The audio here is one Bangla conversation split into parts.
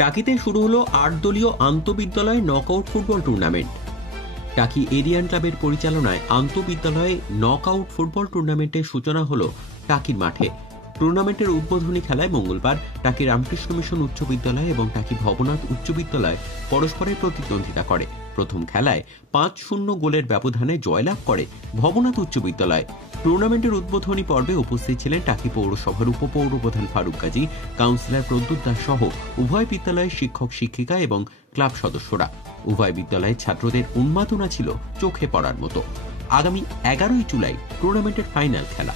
টাকিতে শুরু হলো ৮ দলীয় আন্তঃবিদ্যালয় নকআউট ফুটবল টুর্নামেন্ট। টাকি এরিয়ান ক্লাবের পরিচালনায় আন্তঃবিদ্যালয়ে নকআউট ফুটবল টুর্নামেন্টের সূচনা হলো টাকির মাঠে। টুর্নামেন্টের উদ্বোধনী খেলায় মঙ্গলবার টাকি রামকৃষ্ণ মিশন উচ্চ বিদ্যালয় এবং টাকি ভবনাথ উচ্চ বিদ্যালয় পরস্পরের প্রতিদ্বন্দ্বিতা করে। প্রথম খেলায় ৫-০ গোলের ব্যবধানে জয়লাভ করে ভবনাথ উচ্চ বিদ্যালয়। টুর্নামেন্টের উদ্বোধনী পর্বে উপস্থিত ছিলেন টাকি পৌরসভার উপপৌরপ্রধান ফারুক গাজী, কাউন্সিলর প্রদ্যুৎ দাস সহ উভয় বিদ্যালয়ের শিক্ষক শিক্ষিকা এবং ক্লাব সদস্যরা। উভয় বিদ্যালয়ের ছাত্রদের উন্মাদনা ছিল চোখে পড়ার মতো। আগামী ১১ই জুলাই টুর্নামেন্টের ফাইনাল খেলা।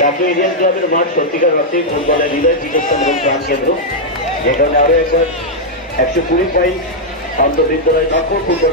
টাকি এরিয়ান ক্লাবের মাঠ সত্যিকার অর্থে ফুটবলের হৃদয় পীঠস্থান এবং প্রাণকেন্দ্র, যেখানে আরো একবার ১২০ পয়েন্ট আন্তঃবিদ্যালয় নকআউট ফুটবল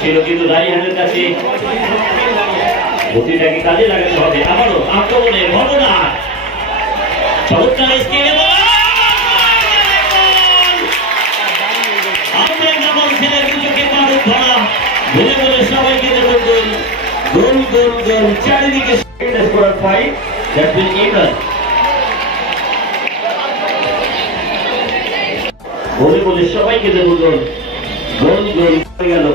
ছিল, কিন্তু দাঁড়িয়ে কাছে গতিটাকে কাজে লাগাতে হবে। আবারও আক্রমণের ঘটনা চমৎকার স্কিলে সবাইকে গোল গোল গোল চারিদিকে বলে বলে সবাইকে দেবো গোল গোল গোল হয়ে গেল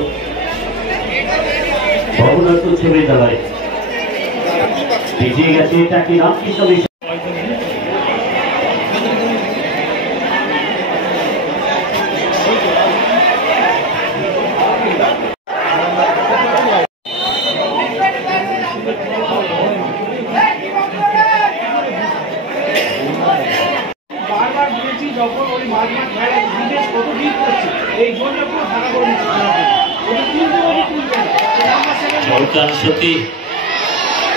ভবনাথ উচ্চ বিদ্যালয়। পিছিয়ে গেছে টাকি রামকৃষ্ণ মিশন। বারবার বলেছি যখন ওই মাঠ খেলায় বিদেশ কত দিন করছে এই জন্য পুরো ভাড়া করে সত্যি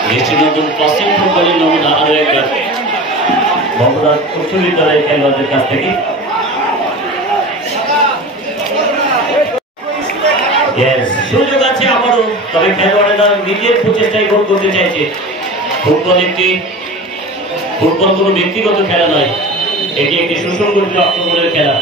দৃষ্টিনন্দন পশ্চিম ফুটবলের নমুনা আরো একবার ভবনাথ উচ্চ বিদ্যালয়ের খেলোয়াড়দের কাছ থেকে। সুযোগ আছে আবারও, তবে খেলোয়াড়েরা নিজের প্রচেষ্টায় গোল করতে চাইছে। ফুটবল কোনো ব্যক্তিগত খেলা নয়, এটি একটি সুসংগঠিত আক্রমণের খেলা।